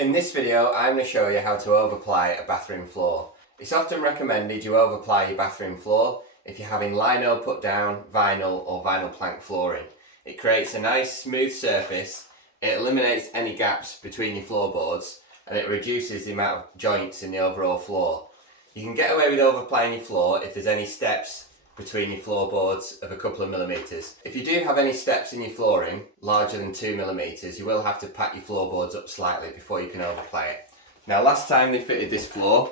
In this video, I'm going to show you how to overply a bathroom floor. It's often recommended you overply your bathroom floor if you're having lino put down, vinyl or vinyl plank flooring. It creates a nice smooth surface, it eliminates any gaps between your floorboards and it reduces the amount of joints in the overall floor. You can get away with overplying your floor if there's any steps between your floorboards of a couple of millimetres. If you do have any steps in your flooring larger than 2 millimetres, you will have to pat your floorboards up slightly before you can overply it. Now, last time they fitted this floor,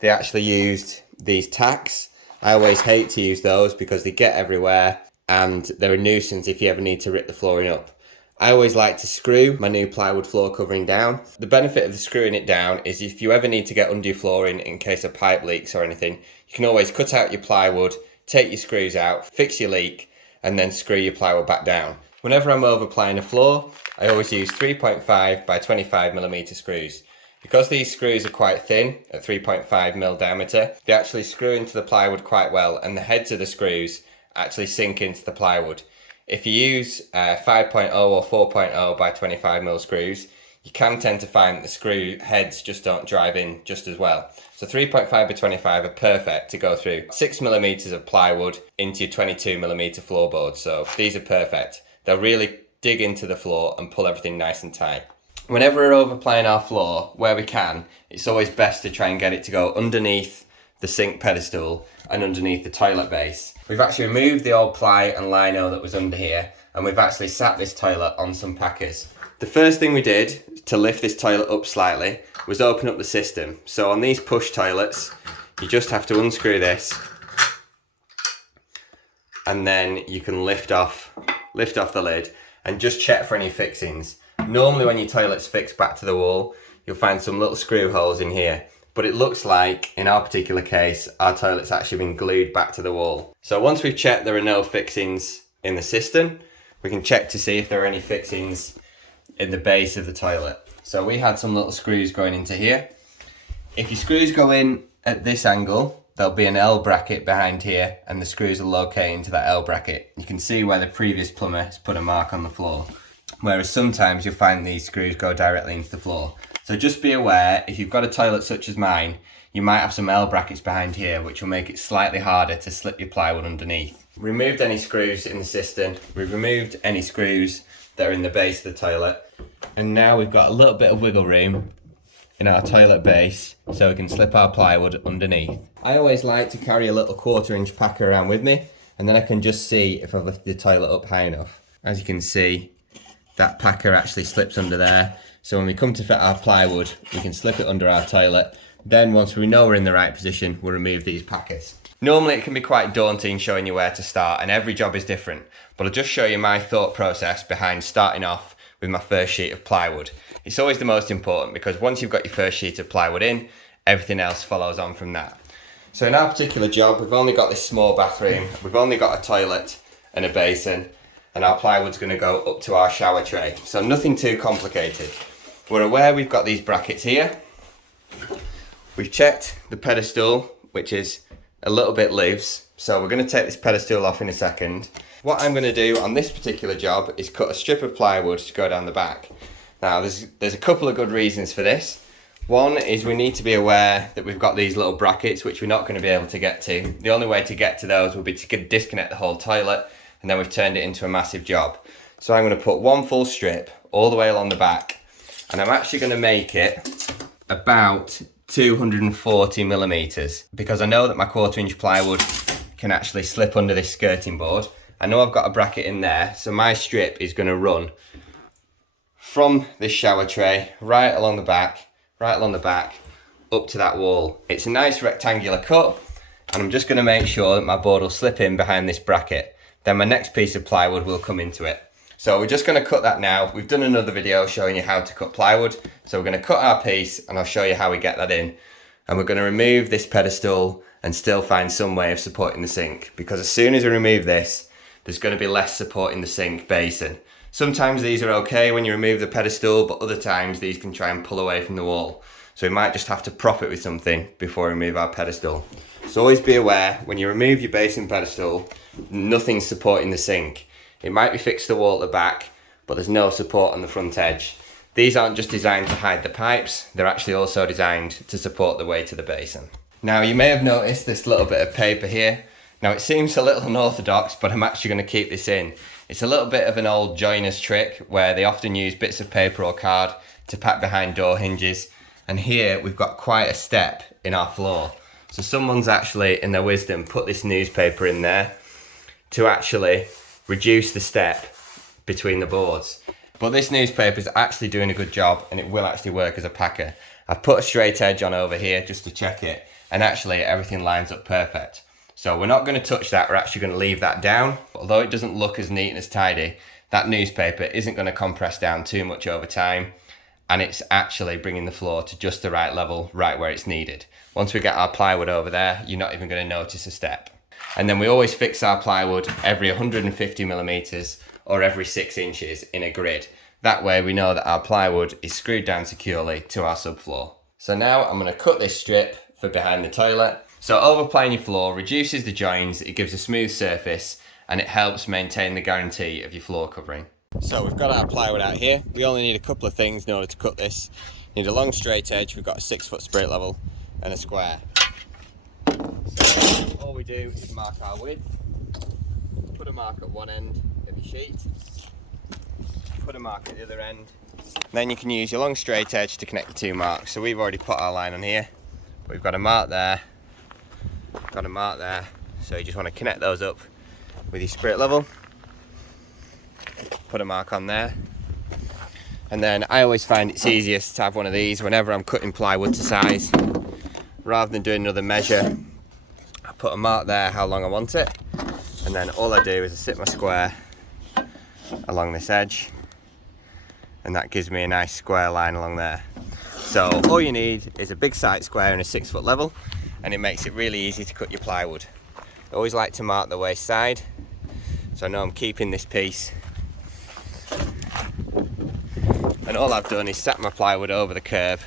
they actually used these tacks. I always hate to use those because they get everywhere and they're a nuisance if you ever need to rip the flooring up. I always like to screw my new plywood floor covering down. The benefit of the screwing it down is if you ever need to get under your flooring in case a pipe leaks or anything, you can always cut out your plywood, take your screws out, fix your leak, and then screw your plywood back down. Whenever I'm overplying a floor, I always use 3.5 by 25 millimeter screws. Because these screws are quite thin, at 3.5 mil diameter, they actually screw into the plywood quite well, and the heads of the screws actually sink into the plywood. If you use 5.0 or 4.0 by 25 mil screws, you can tend to find that the screw heads just don't drive in just as well. So 3.5 by 25 are perfect to go through 6 millimeters of plywood into your 22 millimeter floorboards. So these are perfect. They'll really dig into the floor and pull everything nice and tight. Whenever we're overplying our floor, where we can, it's always best to try and get it to go underneath the sink pedestal and underneath the toilet base. We've actually removed the old ply and lino that was under here, and we've actually sat this toilet on some packers. The first thing we did to lift this toilet up slightly was open up the system. So on these push toilets, you just have to unscrew this and then you can lift off the lid and just check for any fixings. Normally when your toilet's fixed back to the wall, you'll find some little screw holes in here, but it looks like in our particular case, our toilet's actually been glued back to the wall. So once we've checked there are no fixings in the system, we can check to see if there are any fixings in the base of the toilet. So we had some little screws going into here. If your screws go in at this angle, there'll be an L bracket behind here and the screws will locate into that L bracket. You can see where the previous plumber has put a mark on the floor. Whereas sometimes you'll find these screws go directly into the floor. So just be aware, if you've got a toilet such as mine, you might have some L brackets behind here which will make it slightly harder to slip your plywood underneath. Removed any screws in the system, we've removed any screws that are in the base of the toilet, and now we've got a little bit of wiggle room in our toilet base so we can slip our plywood underneath. I always like to carry a little 1/4 inch packer around with me, and then I can just see if I've lifted the toilet up high enough. As you can see, that packer actually slips under there, so when we come to fit our plywood we can slip it under our toilet. Then once we know we're in the right position, we'll remove these packers. Normally it can be quite daunting showing you where to start, and every job is different, but I'll just show you my thought process behind starting off with my first sheet of plywood. It's always the most important because once you've got your first sheet of plywood in, everything else follows on from that. So in our particular job, we've only got this small bathroom, we've only got a toilet and a basin, and our plywood's going to go up to our shower tray. So nothing too complicated. We're aware we've got these brackets here. We've checked the pedestal, which is a little bit loose, so we're going to take this pedestal off in a second. What I'm going to do on this particular job is cut a strip of plywood to go down the back. Now there's a couple of good reasons for this. One is we need to be aware that we've got these little brackets which we're not going to be able to get to. The only way to get to those would be to disconnect the whole toilet, and then we've turned it into a massive job. So I'm going to put one full strip all the way along the back, and I'm actually going to make it about 240 millimeters because I know that my 1/4 inch plywood can actually slip under this skirting board. I know I've got a bracket in there, so my strip is going to run from this shower tray right along the back, up to that wall. It's a nice rectangular cut, and I'm just going to make sure that my board will slip in behind this bracket. Then my next piece of plywood will come into it. So we're just going to cut that now. We've done another video showing you how to cut plywood. So we're going to cut our piece and I'll show you how we get that in. And we're going to remove this pedestal and still find some way of supporting the sink, because as soon as we remove this, there's going to be less support in the sink basin. Sometimes these are okay when you remove the pedestal, but other times these can try and pull away from the wall. So we might just have to prop it with something before we remove our pedestal. So always be aware, when you remove your basin pedestal, nothing's supporting the sink. It might be fixed to the wall at the back, but there's no support on the front edge. These aren't just designed to hide the pipes, they're actually also designed to support the weight of the basin. Now you may have noticed this little bit of paper here. Now it seems a little unorthodox, but I'm actually going to keep this in. It's a little bit of an old joiner's trick where they often use bits of paper or card to pack behind door hinges. And here we've got quite a step in our floor. So someone's actually, in their wisdom, put this newspaper in there to actually reduce the step between the boards. But this newspaper is actually doing a good job, and it will actually work as a packer. I've put a straight edge on over here just to check it, and actually everything lines up perfect. So we're not going to touch that, we're actually going to leave that down. Although it doesn't look as neat and as tidy, that newspaper isn't going to compress down too much over time, and it's actually bringing the floor to just the right level, right where it's needed. Once we get our plywood over there, you're not even going to notice a step. And then we always fix our plywood every 150 millimeters or every 6 inches in a grid. That way we know that our plywood is screwed down securely to our subfloor. So now I'm going to cut this strip for behind the toilet. So overplying your floor reduces the joins, it gives a smooth surface, and it helps maintain the guarantee of your floor covering. So we've got our plywood out here. We only need a couple of things in order to cut this. You need a long straight edge, we've got a 6-foot spirit level, and a square. So all we do is mark our width, put a mark at one end of your sheet, put a mark at the other end. Then you can use your long straight edge to connect the 2 marks. So we've already put our line on here. We've got a mark there, got a mark there. So you just want to connect those up with your spirit level. Put a mark on there. And then I always find it's easiest to have one of these whenever I'm cutting plywood to size. Rather than doing another measure, I put a mark there how long I want it. And then all I do is I sit my square along this edge, and that gives me a nice square line along there. So all you need is a big site square and a 6-foot level, and it makes it really easy to cut your plywood. I always like to mark the waist side, so I know I'm keeping this piece. And all I've done is set my plywood over the curve,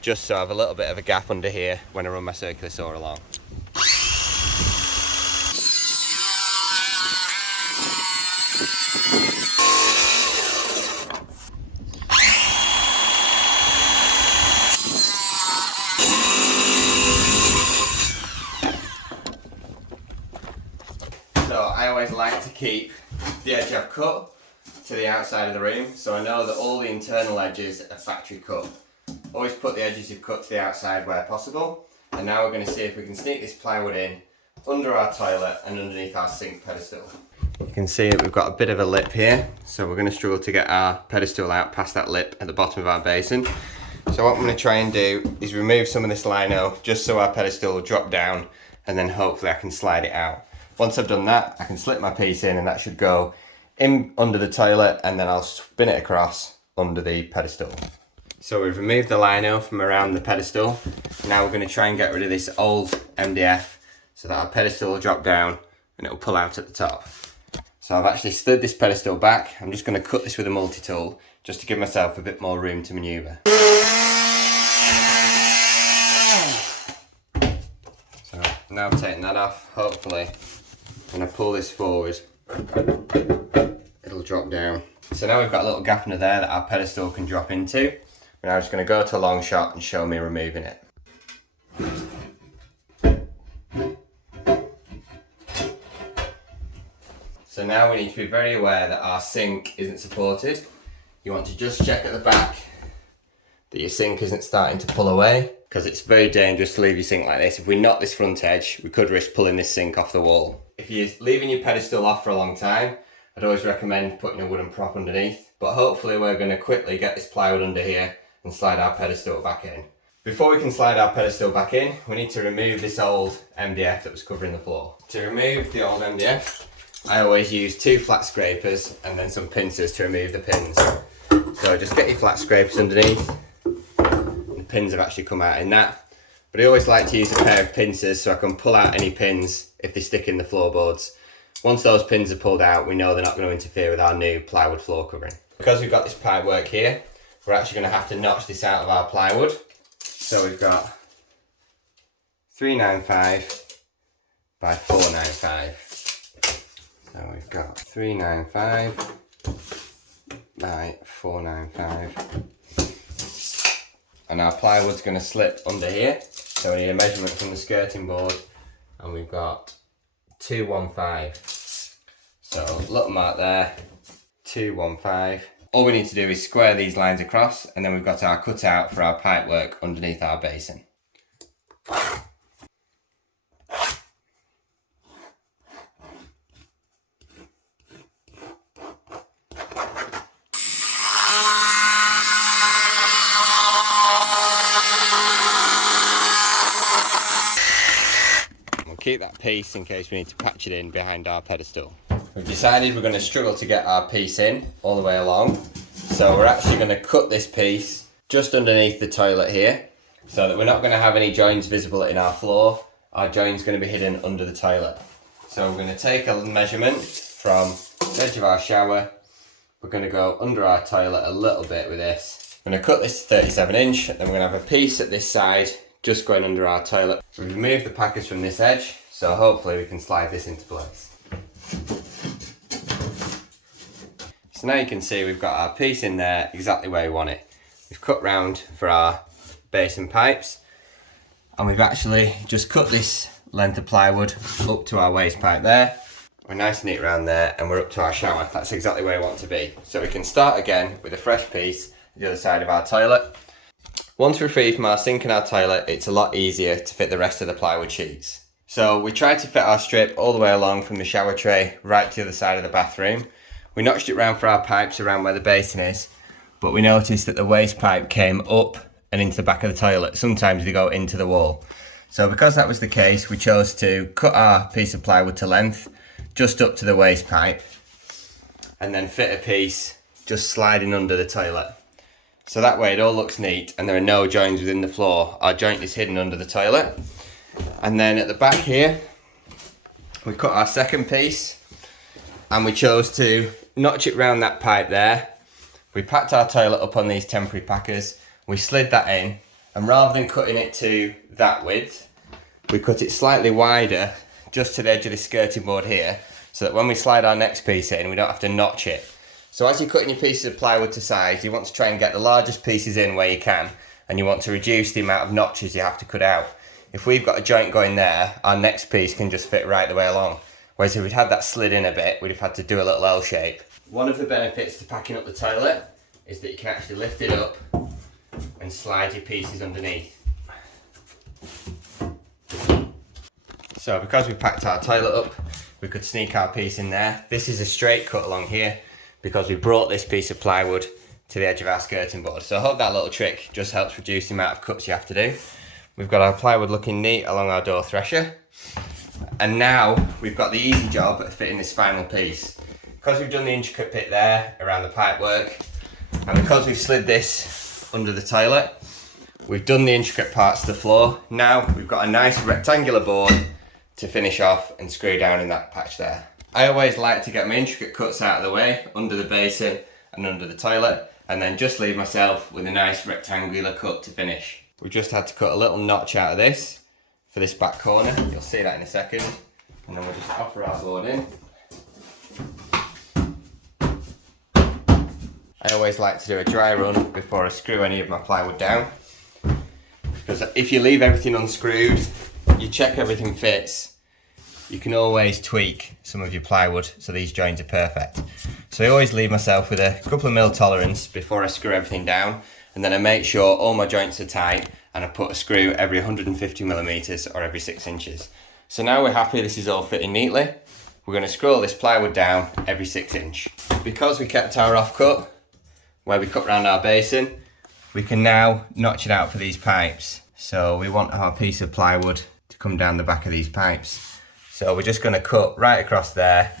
just so I have a little bit of a gap under here when I run my circular saw along. So I always like to keep the edge I've cut to the outside of the room, so I know that all the internal edges are factory cut. Always put the edges you've cut to the outside where possible. And now we're going to see if we can sneak this plywood in under our toilet and underneath our sink pedestal. You can see that we've got a bit of a lip here, so we're going to struggle to get our pedestal out past that lip at the bottom of our basin. So what I'm going to try and do is remove some of this lino just so our pedestal will drop down, and then hopefully I can slide it out. Once I've done that, I can slip my piece in, and that should go in under the toilet, and then I'll spin it across under the pedestal. So we've removed the lino from around the pedestal. Now we're going to try and get rid of this old MDF so that our pedestal will drop down and it will pull out at the top. So I've actually slid this pedestal back. I'm just going to cut this with a multi-tool just to give myself a bit more room to manoeuvre. So now I've taken that off, hopefully when I pull this forward it'll drop down. So now we've got a little gap under there that our pedestal can drop into. We're now just going to go to a long shot and show me removing it. So now we need to be very aware that our sink isn't supported. You want to just check at the back that your sink isn't starting to pull away, because it's very dangerous to leave your sink like this. If we knock this front edge, we could risk pulling this sink off the wall. If you're leaving your pedestal off for a long time, I'd always recommend putting a wooden prop underneath. But hopefully we're going to quickly get this plywood under here and slide our pedestal back in. Before we can slide our pedestal back in, we need to remove this old MDF that was covering the floor. To remove the old MDF, I always use 2 flat scrapers and then some pincers to remove the pins. So just get your flat scrapers underneath. The pins have actually come out in that. But I always like to use a pair of pincers so I can pull out any pins if they stick in the floorboards. Once those pins are pulled out, we know they're not going to interfere with our new plywood floor covering. Because we've got this pipe work here, we're actually going to have to notch this out of our plywood. So we've got 395 by 495. So we've got 395 495. And our plywood's going to slip under here. So we need a measurement from the skirting board, and we've got 215. So little mark there, 215. All we need to do is square these lines across, and then we've got our cutout for our pipe work underneath our basin. We'll keep that piece in case we need to patch it in behind our pedestal. We've decided we're going to struggle to get our piece in all the way along, so we're actually going to cut this piece just underneath the toilet here, so that we're not going to have any joins visible in our floor. Our join's going to be hidden under the toilet. So we're going to take a measurement from the edge of our shower. We're going to go under our toilet a little bit with this. I'm going to cut this to 37 inch, and then we're going to have a piece at this side just going under our toilet. We've removed the packers from this edge, so hopefully we can slide this into place. So now you can see we've got our piece in there exactly where we want it. We've cut round for our basin pipes, and we've actually just cut this length of plywood up to our waste pipe there. We're nice and neat around there, and we're up to our shower. That's exactly where we want to be. So we can start again with a fresh piece at the other side of our toilet. Once we're free from our sink and our toilet, it's a lot easier to fit the rest of the plywood sheets. So we tried to fit our strip all the way along from the shower tray right to the other side of the bathroom. We notched it round for our pipes around where the basin is, but we noticed that the waste pipe came up and into the back of the toilet. Sometimes they go into the wall. So because that was the case, we chose to cut our piece of plywood to length, just up to the waste pipe, and then fit a piece just sliding under the toilet. So that way it all looks neat and there are no joins within the floor. Our joint is hidden under the toilet. And then at the back here, we cut our second piece, and we chose to notch it round that pipe there. We packed our toilet up on these temporary packers, we slid that in, and rather than cutting it to that width, we cut it slightly wider just to the edge of the skirting board here, so that when we slide our next piece in, we don't have to notch it. So as you're cutting your pieces of plywood to size, you want to try and get the largest pieces in where you can, and you want to reduce the amount of notches you have to cut out. If we've got a joint going there, our next piece can just fit right the way along. Whereas if we'd had that slid in a bit, we'd have had to do a little L shape. One of the benefits to packing up the toilet is that you can actually lift it up and slide your pieces underneath. So because we packed our toilet up, we could sneak our piece in there. This is a straight cut along here because we brought this piece of plywood to the edge of our skirting board. So I hope that little trick just helps reduce the amount of cuts you have to do. We've got our plywood looking neat along our door thresher. And now we've got the easy job of fitting this final piece. Because we've done the intricate bit there around the pipe work, and because we've slid this under the toilet, we've done the intricate parts to the floor. Now we've got a nice rectangular board to finish off and screw down in that patch there. I always like to get my intricate cuts out of the way, under the basin and under the toilet, and then just leave myself with a nice rectangular cut to finish. We just had to cut a little notch out of this for this back corner. You'll see that in a second. And then we'll just offer our board in. I always like to do a dry run before I screw any of my plywood down, because if you leave everything unscrewed, you check everything fits, you can always tweak some of your plywood so these joints are perfect. So I always leave myself with a couple of mil tolerance before I screw everything down, and then I make sure all my joints are tight, and I put a screw every 150 millimeters or every 6 inches. So now we're happy this is all fitting neatly. We're going to screw all this plywood down every 6 inch. Because we kept our offcut where we cut round our basin, we can now notch it out for these pipes. So we want our piece of plywood to come down the back of these pipes. So we're just going to cut right across there,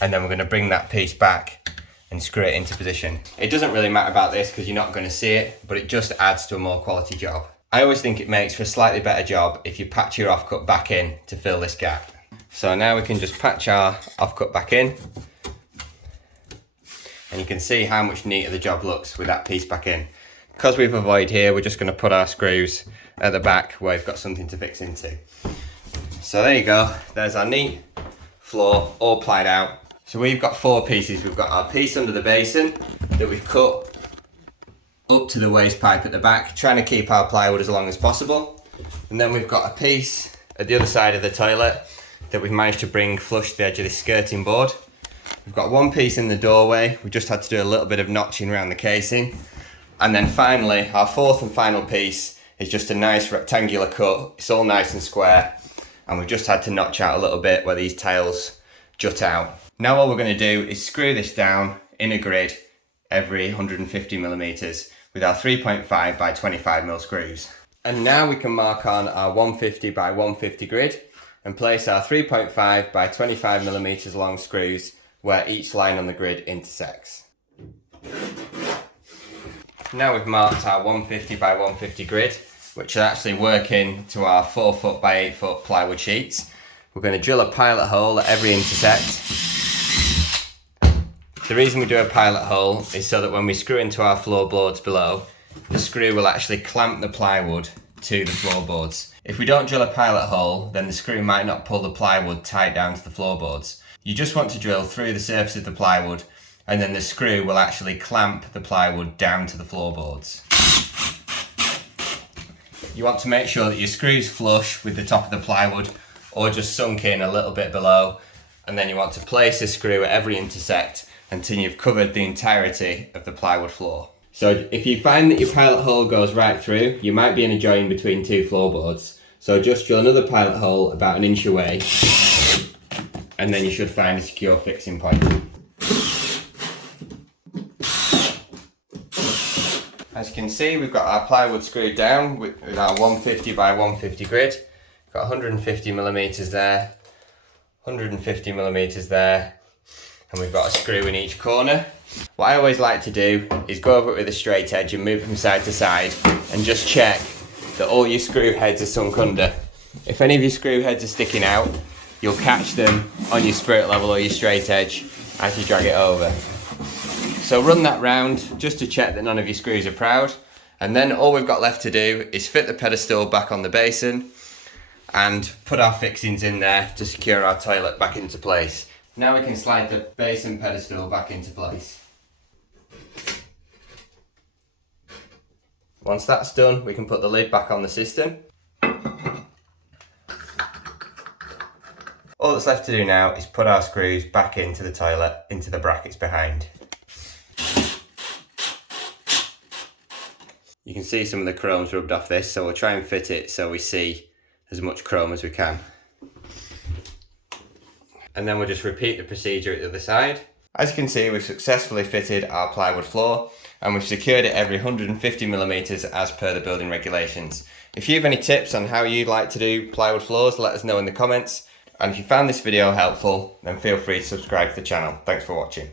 and then we're going to bring that piece back and screw it into position. It doesn't really matter about this because you're not going to see it, but it just adds to a more quality job. I always think it makes for a slightly better job if you patch your offcut back in to fill this gap. So now we can just patch our offcut back in, and you can see how much neater the job looks with that piece back in. Because we've avoided here, we're just going to put our screws at the back where we've got something to fix into. So there you go, there's our neat floor all plied out. So we've got 4 pieces. We've got our piece under the basin that we've cut up to the waste pipe at the back, trying to keep our plywood as long as possible. And then we've got a piece at the other side of the toilet that we've managed to bring flush to the edge of this skirting board. We've got 1 piece in the doorway. We just had to do a little bit of notching around the casing. And then finally, our 4th and final piece is just a nice rectangular cut. It's all nice and square. And we've just had to notch out a little bit where these tiles jut out. Now all we're going to do is screw this down in a grid every 150 millimeters with our 3.5 by 25 mil screws. And now we can mark on our 150 by 150 grid and place our 3.5 by 25 millimeters long screws where each line on the grid intersects. Now we've marked our 150 by 150 grid, which are actually working to our 4 foot by 8 foot plywood sheets. We're going to drill a pilot hole at every intersect. The reason we do a pilot hole is so that when we screw into our floorboards below, the screw will actually clamp the plywood to the floorboards. If we don't drill a pilot hole, then the screw might not pull the plywood tight down to the floorboards. You just want to drill through the surface of the plywood, and then the screw will actually clamp the plywood down to the floorboards. You want to make sure that your screw's flush with the top of the plywood or just sunk in a little bit below, and then you want to place the screw at every intersect until you've covered the entirety of the plywood floor. So if you find that your pilot hole goes right through, you might be in a join between 2 floorboards. So just drill another pilot hole about 1 inch away, and then you should find a secure fixing point. As you can see, we've got our plywood screwed down with our 150 by 150 grid. We've got 150 millimeters there, 150 millimeters there, and we've got a screw in each corner. What I always like to do is go over it with a straight edge and move from side to side and just check that all your screw heads are sunk under. If any of your screw heads are sticking out, you'll catch them on your spirit level or your straight edge as you drag it over. So run that round just to check that none of your screws are proud, and then all we've got left to do is fit the pedestal back on the basin and put our fixings in there to secure our toilet back into place. Now we can slide the basin pedestal back into place. Once that's done, we can put the lid back on the system. All that's left to do now is put our screws back into the toilet, into the brackets behind. You can see some of the chrome's rubbed off this, so we'll try and fit it so we see as much chrome as we can. And then we'll just repeat the procedure at the other side. As you can see, we've successfully fitted our plywood floor and we've secured it every 150 millimeters as per the building regulations. If you have any tips on how you'd like to do plywood floors, let us know in the comments. And if you found this video helpful, then feel free to subscribe to the channel. Thanks for watching.